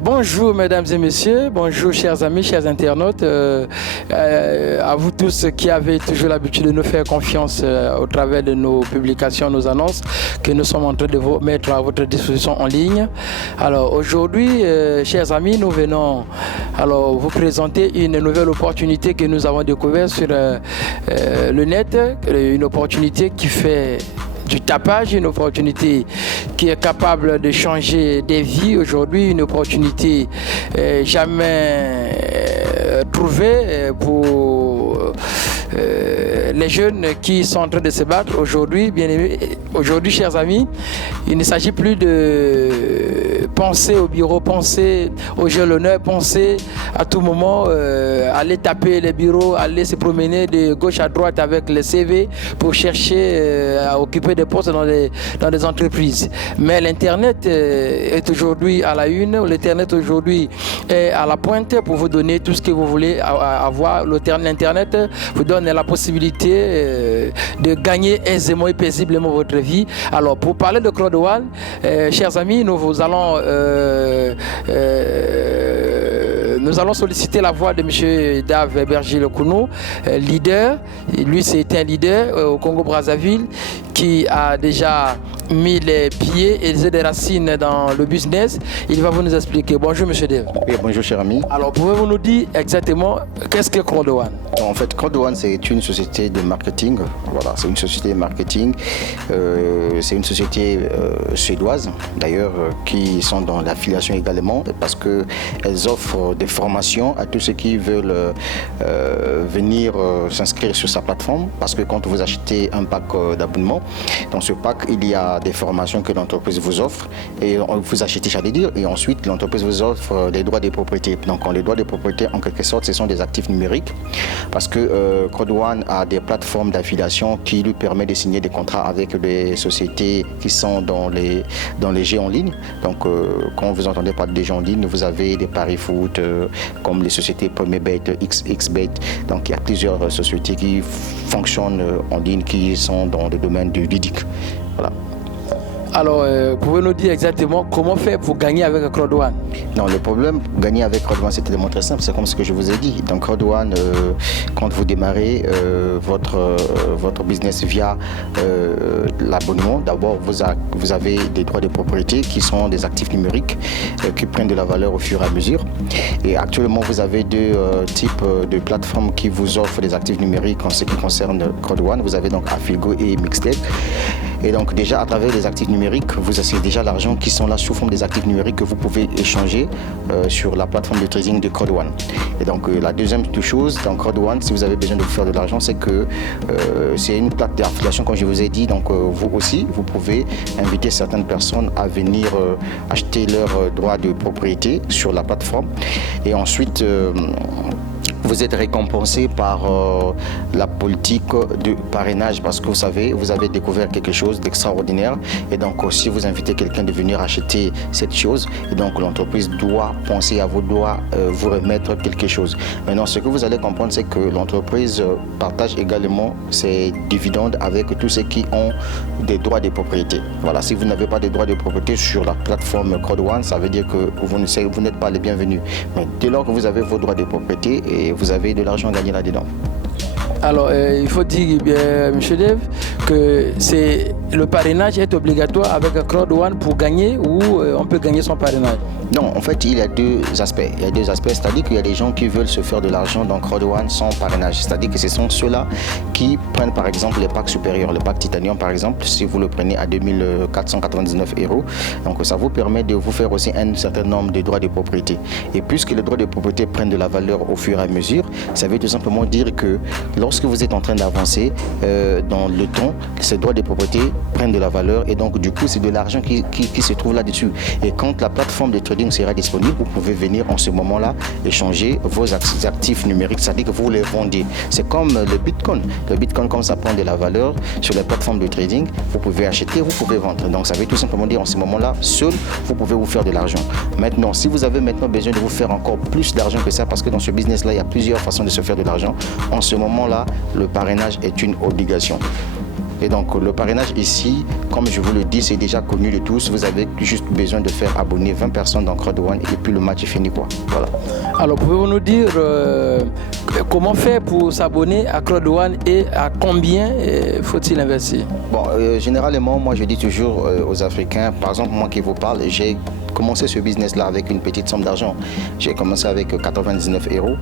Bonjour mesdames et messieurs, bonjour chers amis, chers internautes, à vous tous qui avez toujours l'habitude de nous faire confiance au travers de nos publications, nos annonces que nous sommes en train de vous mettre à votre disposition en ligne. Alors aujourd'hui, chers amis, nous venons vous présenter une nouvelle opportunité que nous avons découverte sur le net, une opportunité qui fait du tapage, une opportunité qui est capable de changer des vies aujourd'hui, une opportunité jamais trouvée pour les jeunes qui sont en train de se battre aujourd'hui. Bien aimé, aujourd'hui, chers amis, il ne s'agit plus de penser au bureau, penser au jeu l'honneur, penser à tout moment, aller taper les bureaux, aller se promener de gauche à droite avec les CV pour chercher à occuper des postes dans des entreprises. Mais l'Internet est aujourd'hui à la une, l'Internet aujourd'hui est à la pointe pour vous donner tout ce que vous voulez avoir. L'Internet vous donne la possibilité de gagner aisément et paisiblement votre vie. Alors pour parler de Claude One, chers amis, nous allons solliciter la voix de M. Dave Berger-Lekounou, leader. Lui, c'est un leader au Congo-Brazzaville qui a déjà mis les pieds et des racines dans le business. Il va vous nous expliquer. Bonjour, M. Dave. Oui, bonjour, cher ami. Alors, pouvez-vous nous dire exactement qu'est-ce que Claude One? En fait, Claude One, c'est une société de marketing. Voilà, c'est une société de marketing. C'est une société suédoise, d'ailleurs, qui sont dans l'affiliation également, parce qu'elles offrent des formations à tous ceux qui veulent venir s'inscrire sur sa plateforme. Parce que quand vous achetez un pack d'abonnement, dans ce pack, il y a des formations que l'entreprise vous offre. Et vous achetez, j'allais dire, et ensuite, l'entreprise vous offre des droits de propriété. Donc, les droits de propriété, en quelque sorte, ce sont des actifs numériques. Parce que Claude One a des plateformes d'affiliation qui lui permettent de signer des contrats avec des sociétés qui sont dans les jeux en ligne. Donc, quand vous entendez parler des jeux en ligne, vous avez des paris foot comme les sociétés PremierBet, XBet. Donc, il y a plusieurs sociétés qui fonctionnent en ligne, qui sont dans le domaine du ludique. Voilà. Alors, pouvez-vous nous dire exactement comment faire pour gagner avec Claude One? Non, le problème pour gagner avec Claude One, c'était tellement très simple, c'est comme ce que je vous ai dit. Donc Claude One, quand vous démarrez votre business via l'abonnement, d'abord vous avez des droits de propriété qui sont des actifs numériques qui prennent de la valeur au fur et à mesure. Et actuellement, vous avez deux types de plateformes qui vous offrent des actifs numériques en ce qui concerne Claude One. Vous avez donc Affigo et Mixtape. Et donc déjà à travers les actifs numériques, vous avez déjà l'argent qui sont là sous forme des actifs numériques que vous pouvez échanger sur la plateforme de trading de Claude One. Et donc la deuxième chose dans Claude One, si vous avez besoin de vous faire de l'argent, c'est que c'est une plateforme d'affiliation comme je vous ai dit. Donc vous aussi, vous pouvez inviter certaines personnes à venir acheter leurs droits de propriété sur la plateforme. Et ensuite, vous êtes récompensé par la politique de parrainage parce que vous savez, vous avez découvert quelque chose d'extraordinaire et donc si vous invitez quelqu'un de venir acheter cette chose, et donc l'entreprise doit penser à vous, doit vous remettre quelque chose. Maintenant, ce que vous allez comprendre, c'est que l'entreprise partage également ses dividendes avec tous ceux qui ont des droits de propriété. Voilà, si vous n'avez pas de droits de propriété sur la plateforme Claude One, ça veut dire que vous n'êtes pas les bienvenus. Mais dès lors que vous avez vos droits de propriété, et vous avez de l'argent à gagner là-dedans. Alors, il faut dire, M. Dave, que le parrainage est obligatoire avec Claude One pour gagner ou on peut gagner son parrainage? Non, en fait, il y a deux aspects. Il y a deux aspects, c'est-à-dire qu'il y a des gens qui veulent se faire de l'argent dans Claude One sans parrainage. C'est-à-dire que ce sont ceux-là qui prennent par exemple les packs supérieurs. Le pack Titanium, par exemple, si vous le prenez à 2499 €, donc ça vous permet de vous faire aussi un certain nombre de droits de propriété. Et puisque les droits de propriété prennent de la valeur au fur et à mesure, ça veut tout simplement dire que lorsque vous êtes en train d'avancer dans le temps, ces droits de propriété prennent de la valeur et donc du coup, c'est de l'argent qui se trouve là-dessus. Et quand la plateforme de trading sera disponible, vous pouvez venir en ce moment-là échanger vos actifs numériques, c'est-à-dire que vous les vendez. C'est comme le Bitcoin. Le Bitcoin, comme ça prend de la valeur sur les plateformes de trading, vous pouvez acheter, vous pouvez vendre. Donc ça veut tout simplement dire en ce moment-là, seul, vous pouvez vous faire de l'argent. Maintenant, si vous avez maintenant besoin de vous faire encore plus d'argent que ça, parce que dans ce business-là, il y a plusieurs façons de se faire de l'argent, en ce moment-là, le parrainage est une obligation. Et donc le parrainage ici, comme je vous le dis, c'est déjà connu de tous. Vous avez juste besoin de faire abonner 20 personnes dans Crowd One et puis le match est fini, quoi. Voilà. Alors pouvez-vous nous dire comment faire pour s'abonner à Crowd One et à combien faut-il investir? Bon, généralement, moi je dis toujours aux Africains, par exemple moi qui vous parle, j'ai commencé ce business-là avec une petite somme d'argent. J'ai commencé avec 99 €.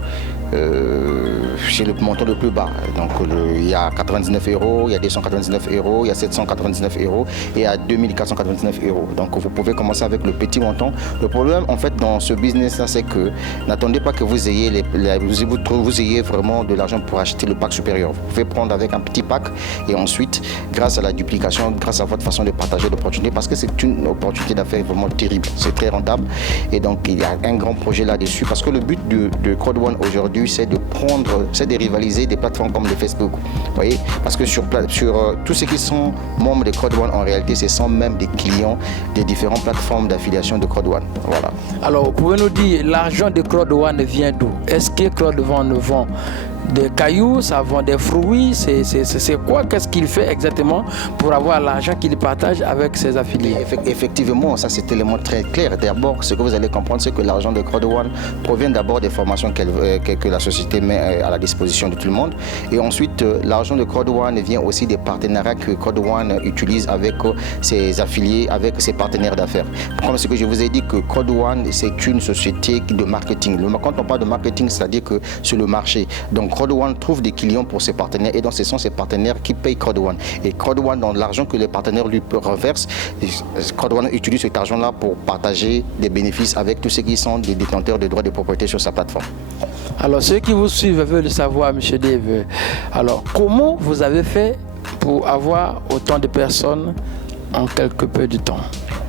J'ai le montant le plus bas. Donc il y a 99 €, il y a 299 €, il y a 799 € et il y a 2499 €. Donc vous pouvez commencer avec le petit montant. Le problème en fait dans ce business-là, c'est que n'attendez pas que vous ayez, vous ayez vraiment de l'argent pour acheter le pack supérieur. Vous pouvez prendre avec un petit pack et ensuite, grâce à la duplication, grâce à votre façon de partager l'opportunité, parce que c'est une opportunité d'affaires vraiment terrible. C'est très rentable et donc il y a un grand projet là-dessus parce que le but de Crowd One aujourd'hui, c'est de rivaliser des plateformes comme le Facebook. Vous voyez, parce que sur tous ceux qui sont membres de Crowd One, en réalité, ce sont même des clients des différentes plateformes d'affiliation de Crowd One. Voilà. Alors, pouvez-vous nous dire, l'argent de Crowd One vient d'où? Est-ce que Crowd One vend des cailloux, ça vend des fruits, c'est quoi? Qu'est-ce qu'il fait exactement pour avoir l'argent qu'il partage avec ses affiliés? Effectivement, ça c'est un élément très clair. D'abord, ce que vous allez comprendre, c'est que l'argent de Crowd One provient d'abord des formations que la société met à la disposition de tout le monde. Et ensuite, l'argent de Crowd One vient aussi des partenariats que Crowd One utilise avec ses affiliés, avec ses partenaires d'affaires. Comme ce que je vous ai dit, que Crowd One, c'est une société de marketing. Quand on parle de marketing, c'est-à-dire que c'est le marché. Donc, Crowd One trouve des clients pour ses partenaires et donc ce sont ses partenaires qui payent Crowd One. Et Crowd One, dans l'argent que les partenaires lui reversent, Crowd One utilise cet argent-là pour partager des bénéfices avec tous ceux qui sont des détenteurs de droits de propriété sur sa plateforme. Alors ceux qui vous suivent veulent savoir, M. Dave, alors comment vous avez fait pour avoir autant de personnes en quelque peu de temps?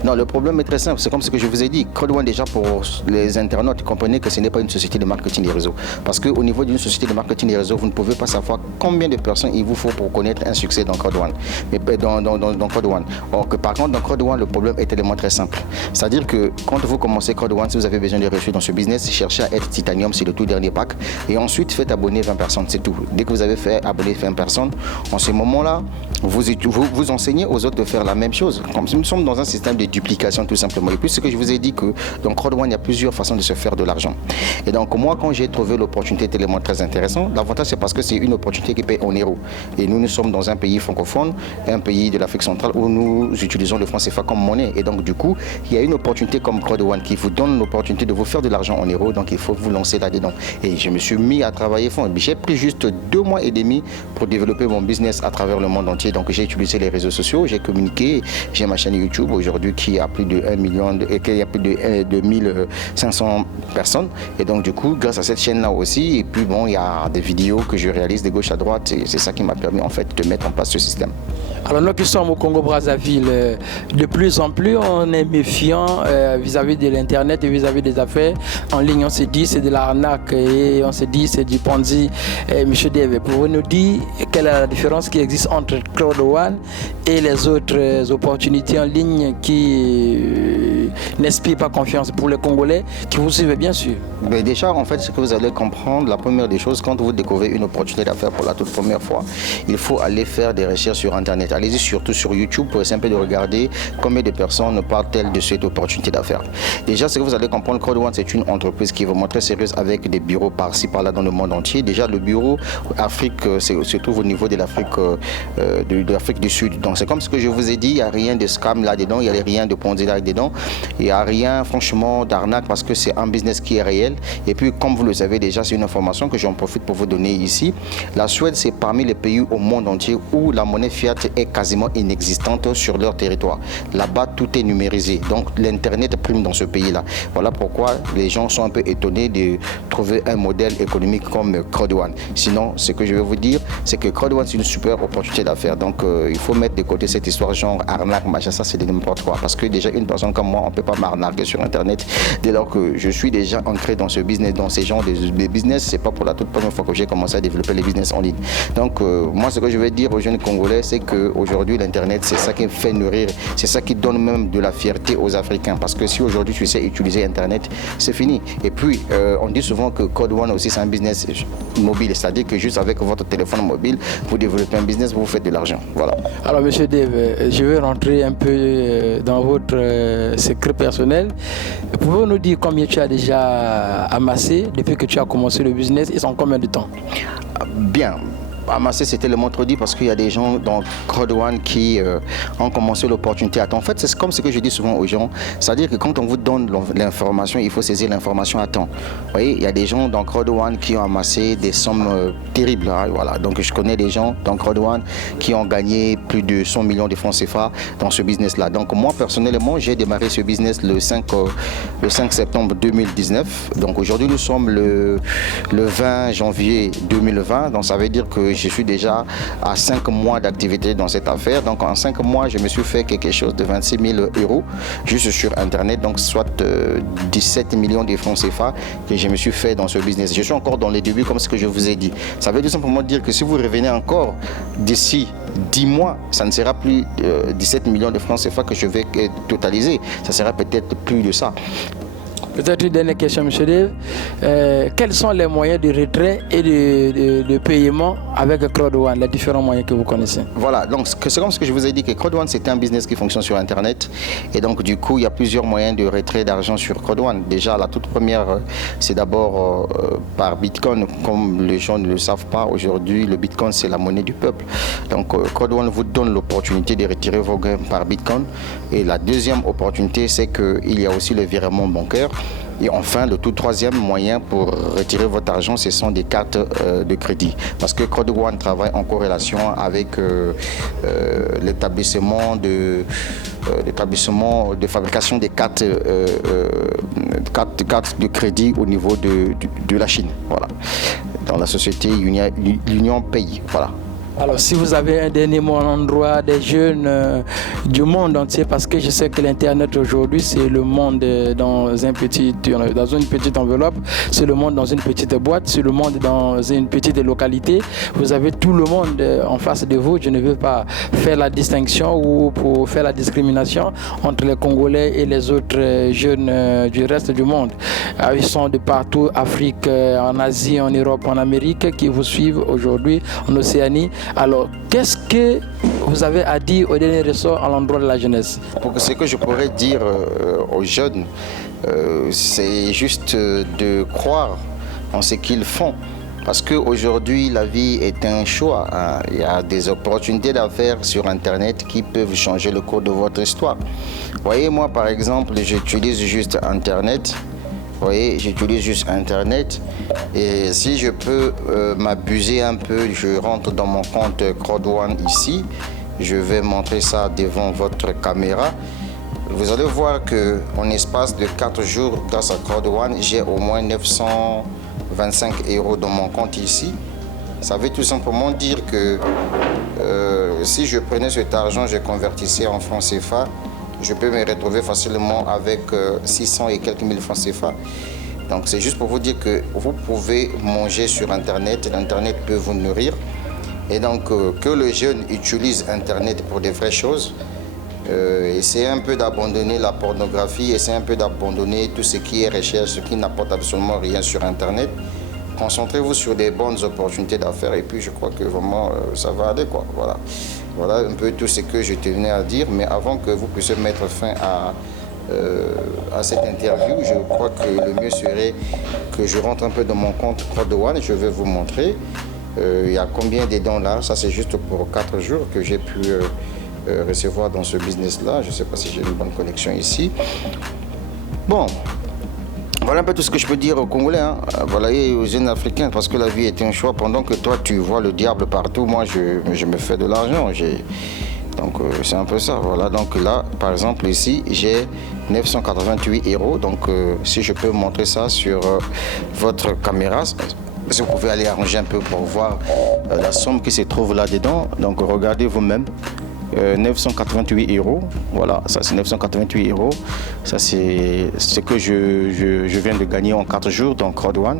Non, le problème est très simple. C'est comme ce que je vous ai dit. Crowd One, déjà pour les internautes, comprenez que ce n'est pas une société de marketing des réseaux. Parce qu'au niveau d'une société de marketing des réseaux, vous ne pouvez pas savoir combien de personnes il vous faut pour connaître un succès dans Crowd One. Mais dans Crowd One. Or que par contre, dans Crowd One, le problème est tellement très simple. C'est-à-dire que quand vous commencez Crowd One, si vous avez besoin de réussir dans ce business, cherchez à être Titanium, c'est le tout dernier pack. Et ensuite, faites abonner 20 personnes, c'est tout. Dès que vous avez fait abonner 20 personnes, en ce moment-là, vous enseignez aux autres de faire la même chose. Comme nous sommes dans un système de duplication tout simplement. Et puis ce que je vous ai dit que dans Crowd One, il y a plusieurs façons de se faire de l'argent. Et donc moi, quand j'ai trouvé l'opportunité tellement très intéressante, l'avantage c'est parce que c'est une opportunité qui paye en euros. Et nous sommes dans un pays francophone, un pays de l'Afrique centrale où nous utilisons le franc CFA comme monnaie. Et donc du coup, il y a une opportunité comme Crowd One qui vous donne l'opportunité de vous faire de l'argent en euros. Donc il faut vous lancer là-dedans. Et je me suis mis à travailler fort. J'ai pris juste 2 mois et demi pour développer mon business à travers le monde entier. Donc j'ai utilisé les réseaux sociaux, j'ai communiqué, j'ai ma chaîne YouTube aujourd'hui qui a plus de 1 million, qui a plus de 1500 personnes. Et donc du coup, grâce à cette chaîne-là aussi, et puis bon, il y a des vidéos que je réalise de gauche à droite, et c'est ça qui m'a permis en fait de mettre en place ce système. Alors nous qui sommes au Congo-Brazzaville, de plus en plus on est méfiant vis-à-vis de l'internet et vis-à-vis des affaires. En ligne on se dit c'est de l'arnaque et on se dit c'est du Ponzi. Monsieur Dave, pouvez-vous nous dire quelle est la différence qui existe entre Crowd One et les autres opportunités en ligne qui n'inspirent pas confiance pour les Congolais qui vous suivent bien sûr? Mais déjà en fait ce que vous allez comprendre, la première des choses, quand vous découvrez une opportunité d'affaires pour la toute première fois, il faut aller faire des recherches sur internet. Allez-y surtout sur YouTube pour essayer de regarder combien de personnes parlent-elles de cette opportunité d'affaires. Déjà, ce que vous allez comprendre, Crowd One, c'est une entreprise qui est vraiment très sérieuse avec des bureaux par-ci, par-là dans le monde entier. Déjà, le bureau Afrique se trouve au niveau de l'Afrique du Sud. Donc, c'est comme ce que je vous ai dit, il n'y a rien de scam là-dedans, il n'y a rien de Ponzi là-dedans, il n'y a rien, franchement, d'arnaque parce que c'est un business qui est réel. Et puis, comme vous le savez déjà, c'est une information que j'en profite pour vous donner ici. La Suède, c'est parmi les pays au monde entier où la monnaie fiat est quasiment inexistante sur leur territoire. Là-bas, tout est numérisé. Donc, l'Internet prime dans ce pays-là. Voilà pourquoi les gens sont un peu étonnés de trouver un modèle économique comme Crowd One. Sinon, ce que je vais vous dire, c'est que Crowd One, c'est une super opportunité d'affaires. Donc, il faut mettre de côté cette histoire genre arnaque, machin, ça, c'est de n'importe quoi. Parce que déjà, une personne comme moi, ne peut pas m'arnaquer sur Internet dès lors que je suis déjà ancré dans ce business, dans ces genres de business. C'est pas pour la toute première fois que j'ai commencé à développer les business en ligne. Donc moi, ce que je vais dire aux jeunes Congolais, c'est qu'aujourd'hui, l'Internet, c'est ça qui fait nourrir, c'est ça qui donne même de la fierté aux Africains. Parce que si aujourd'hui tu sais utiliser Internet, c'est fini. Et puis, on dit souvent que Code One aussi, c'est un business mobile. C'est-à-dire que juste avec votre téléphone mobile, vous développez un business, vous faites de l'argent. Voilà. Alors, Monsieur Dave, je vais rentrer un peu dans votre secret personnel. Pouvez-vous nous dire combien tu as déjà amassé depuis que tu as commencé le business et en combien de temps? Bien. Amasser, c'était le montre-dit parce qu'il y a des gens dans Code One qui ont commencé l'opportunité à temps. En fait, c'est comme ce que je dis souvent aux gens, c'est-à-dire que quand on vous donne l'information, il faut saisir l'information à temps. Vous voyez, il y a des gens dans Code One qui ont amassé des sommes terribles. Hein, voilà. Donc, je connais des gens dans Code One qui ont gagné plus de 100 millions de francs CFA dans ce business-là. Donc, moi, personnellement, j'ai démarré ce business le 5 septembre 2019. Donc, aujourd'hui, nous sommes le 20 janvier 2020. Donc, ça veut dire que je suis déjà à 5 mois d'activité dans cette affaire. Donc en 5 mois, je me suis fait quelque chose de 26 000 euros juste sur Internet. Donc soit 17 millions de francs CFA que je me suis fait dans ce business. Je suis encore dans les débuts comme ce que je vous ai dit. Ça veut tout simplement dire que si vous revenez encore d'ici 10 mois, ça ne sera plus 17 millions de francs CFA que je vais totaliser. Ça sera peut-être plus de ça. Peut-être une dernière question, M. Dave. Quels sont les moyens de retrait et de paiement avec Code One, les différents moyens que vous connaissez? Voilà, donc c'est comme ce que je vous ai dit que Code One, c'est un business qui fonctionne sur Internet. Et donc, du coup, il y a plusieurs moyens de retrait d'argent sur Code One. Déjà, la toute première, c'est d'abord par Bitcoin. Comme les gens ne le savent pas, aujourd'hui, le Bitcoin, c'est la monnaie du peuple. Donc, Code One vous donne l'opportunité de retirer vos gains par Bitcoin. Et la deuxième opportunité, c'est qu'il y a aussi le virement bancaire. Et enfin, le tout troisième moyen pour retirer votre argent, ce sont des cartes de crédit. Parce que Code One travaille en corrélation avec l'établissement de fabrication des cartes de crédit au niveau de la Chine. Voilà. Dans la société Union Pay. Voilà. Alors, si vous avez un dernier mot à l'endroit des jeunes du monde entier, parce que je sais que l'Internet aujourd'hui, c'est le monde dans une petite enveloppe, c'est le monde dans une petite boîte, c'est le monde dans une petite localité. Vous avez tout le monde en face de vous. Je ne veux pas faire la distinction ou pour faire la discrimination entre les Congolais et les autres jeunes du reste du monde. Ils sont de partout, Afrique, en Asie, en Europe, en Amérique, qui vous suivent aujourd'hui, en Océanie. Alors, qu'est-ce que vous avez à dire au dernier ressort à l'endroit de la jeunesse? Ce que je pourrais dire aux jeunes, c'est juste de croire en ce qu'ils font. Parce qu'aujourd'hui, la vie est un choix. Hein. Il y a des opportunités d'affaires sur Internet qui peuvent changer le cours de votre histoire. Vous voyez, moi, par exemple, j'utilise juste Internet. Vous voyez, j'utilise juste Internet et si je peux m'abuser un peu, je rentre dans mon compte Code One ici. Je vais montrer ça devant votre caméra. Vous allez voir qu'en espace de 4 jours, grâce à Code One, j'ai au moins 925 euros dans mon compte ici. Ça veut tout simplement dire que si je prenais cet argent, je convertissais en francs CFA, je peux me retrouver facilement avec 600 et quelques mille francs CFA. Donc c'est juste pour vous dire que vous pouvez manger sur Internet, l'Internet peut vous nourrir. Et donc que les jeunes utilisent Internet pour des vraies choses, essayez un peu d'abandonner la pornographie, essayez un peu d'abandonner tout ce qui est recherche, ce qui n'apporte absolument rien sur Internet. Concentrez-vous sur des bonnes opportunités d'affaires et puis je crois que vraiment ça va aller, quoi. Voilà. Voilà un peu tout ce que je tenais à dire, mais avant que vous puissiez mettre fin à cette interview, je crois que le mieux serait que je rentre un peu dans mon compte Code One et je vais vous montrer. Il y a combien de dons là? Ça c'est juste pour 4 jours que j'ai pu recevoir dans ce business-là. Je ne sais pas si j'ai une bonne connexion ici. Bon. Voilà un peu tout ce que je peux dire aux Congolais, hein. Voilà, et aux jeunes Africains, parce que la vie est un choix. Pendant que toi, tu vois le diable partout, moi, je me fais de l'argent. Donc, c'est un peu ça. Voilà, donc là, par exemple, ici, j'ai 988 euros. Donc, si je peux montrer ça sur votre caméra, si vous pouvez aller arranger un peu pour voir la somme qui se trouve là-dedans. Donc, regardez vous-même. 988 €. Voilà, ça c'est 988 €. Ça c'est ce que je viens de gagner en 4 jours dans Crowd1.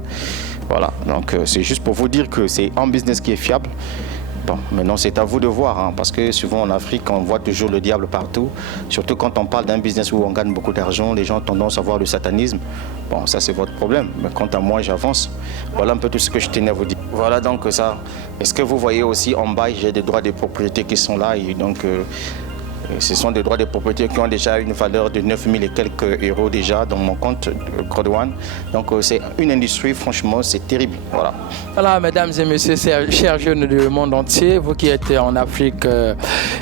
Voilà, donc c'est juste pour vous dire que c'est un business qui est fiable. Bon, maintenant c'est à vous de voir, hein, parce que souvent en Afrique on voit toujours le diable partout, surtout quand on parle d'un business où on gagne beaucoup d'argent, les gens ont tendance à voir le satanisme. Bon, ça c'est votre problème, mais quant à moi j'avance. Voilà un peu tout ce que je tenais à vous dire. Voilà donc ça. Est-ce que vous voyez aussi en bas, j'ai des droits de propriété qui sont là, et donc ce sont des droits de propriété qui ont déjà une valeur de 9 000 et quelques € déjà dans mon compte Crowd1. Donc c'est une industrie, franchement, c'est terrible. Voilà. Voilà, mesdames et messieurs, chers jeunes du monde entier, vous qui êtes en Afrique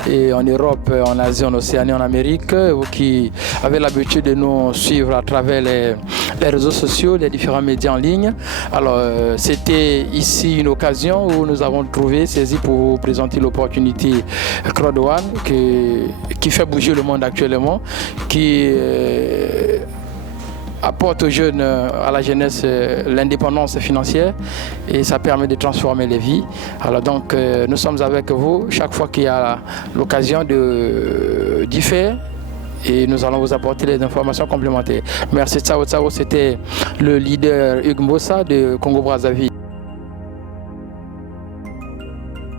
et en Europe, en Asie, en Océanie, en Amérique, vous qui avez l'habitude de nous suivre à travers les réseaux sociaux, les différents médias en ligne. Alors, c'était ici une occasion où nous avons saisi pour vous présenter l'opportunité Crowd1 qui fait bouger le monde actuellement, qui apporte aux jeunes, à la jeunesse, l'indépendance financière, et ça permet de transformer les vies. Alors donc, nous sommes avec vous chaque fois qu'il y a l'occasion d'y faire, et nous allons vous apporter les informations complémentaires. Merci. Ciao, ciao. C'était le leader Hugues Mbossa de Congo-Brazzaville.